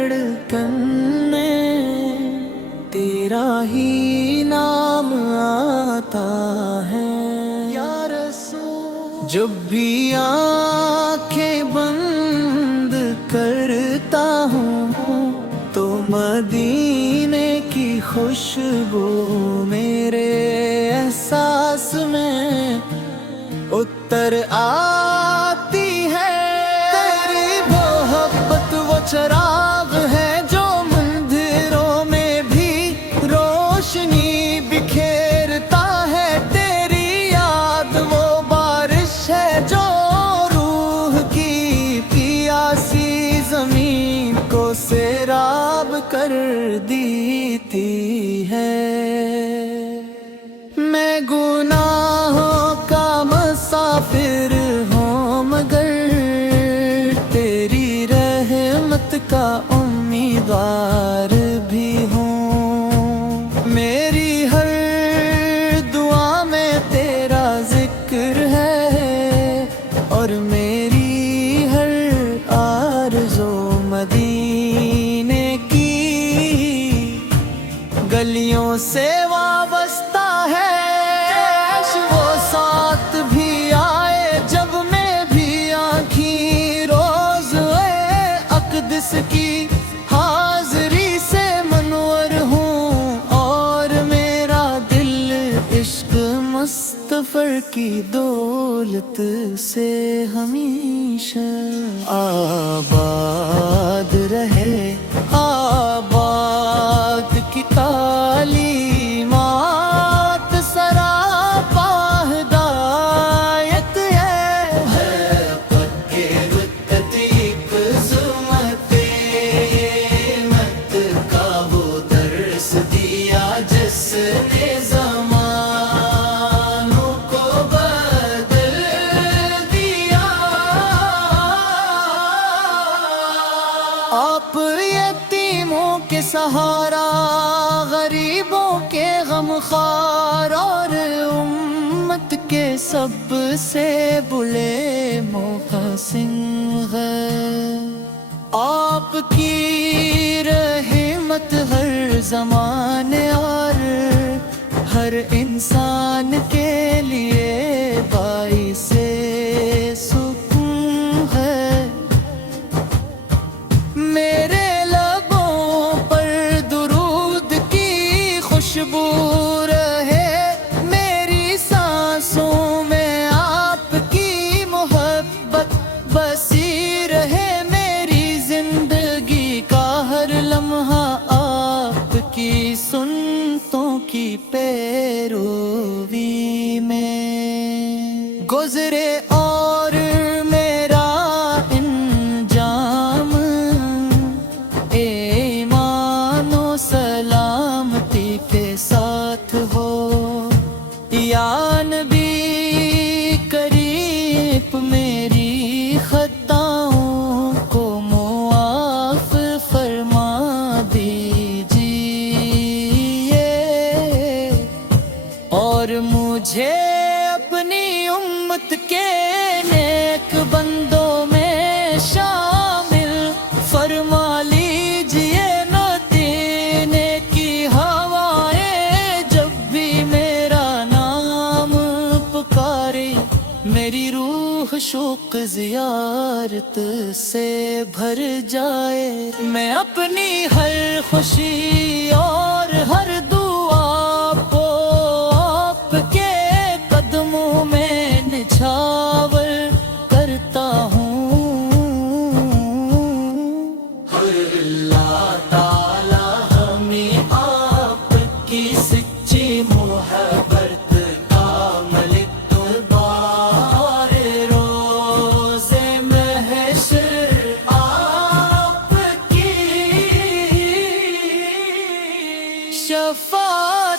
धड़कन में तेरा ही नाम आता है या रसूल। जब भी आंखें बंद करता हूँ तो मदीने की खुशबू मेरे एहसास में उतर आती है। तेरी मोहब्बत वो चराग है जो मंदिरों में भी रोशनी बिखेरता है। तेरी याद वो बारिश है जो रूह की प्यासी जमीन को सैराब कर देती है। मैं गुनाहों का मुसाफिर हूँ मगर तेरी रहमत का उम्मीदवार भी हूँ। मेरी हर दुआ में तेरा जिक्र है और मेरी हर आरज़ू मदीने की गलियों से वाबस्ता है। वो साथ भी आए जब मैं भी आँखी रोज़ अक़दस की हाज़री से मनवर हूँ और मेरा दिल इश्क़ मुस्तफ़ा की दौलत से हमेशा आबाद रहे। आबाद की तालीमात सरापा हिदायत है पक्के रुत्तीक सुमते मत का वो दर्स दिया जिसने ज़मानों को बदल दिया। आप यतीमों के सहारा गरीबों के गमखार और उम्मत के सबसे बुले मोहसिन है। आपकी रहमत हर ज़माने और हर इंसान के लिए बाइसे सुकून है। मेरे लबों पर दुरूद की खुशबू रहे। मेरी सांसों में आपकी मोहब्बत बसी रहे। मेरी जिंदगी का हर लम्हा आपकी सुन्नतों की पैरोवी में गुजरे और मेरा इंजाम ईमानो सलामती के साथ हो। या नबी करीब मेरी खताओं को मुआफ फरमा दीजिए और मुझे अपनी उम्मत के नेक बंदों में शामिल फरमा लीजिए। मदीने की हवाएं जब भी मेरा नाम पुकारे मेरी रूह शौक ज़ियारत से भर जाए। मैं अपनी हर खुशी और हर दुआ को आपके कदमों में निछावर करता हूँ। अल्लाह ताला हमें आपकी सच्ची मोहब्बत का मलिक बार रोज़े महशर आपकी शफाअत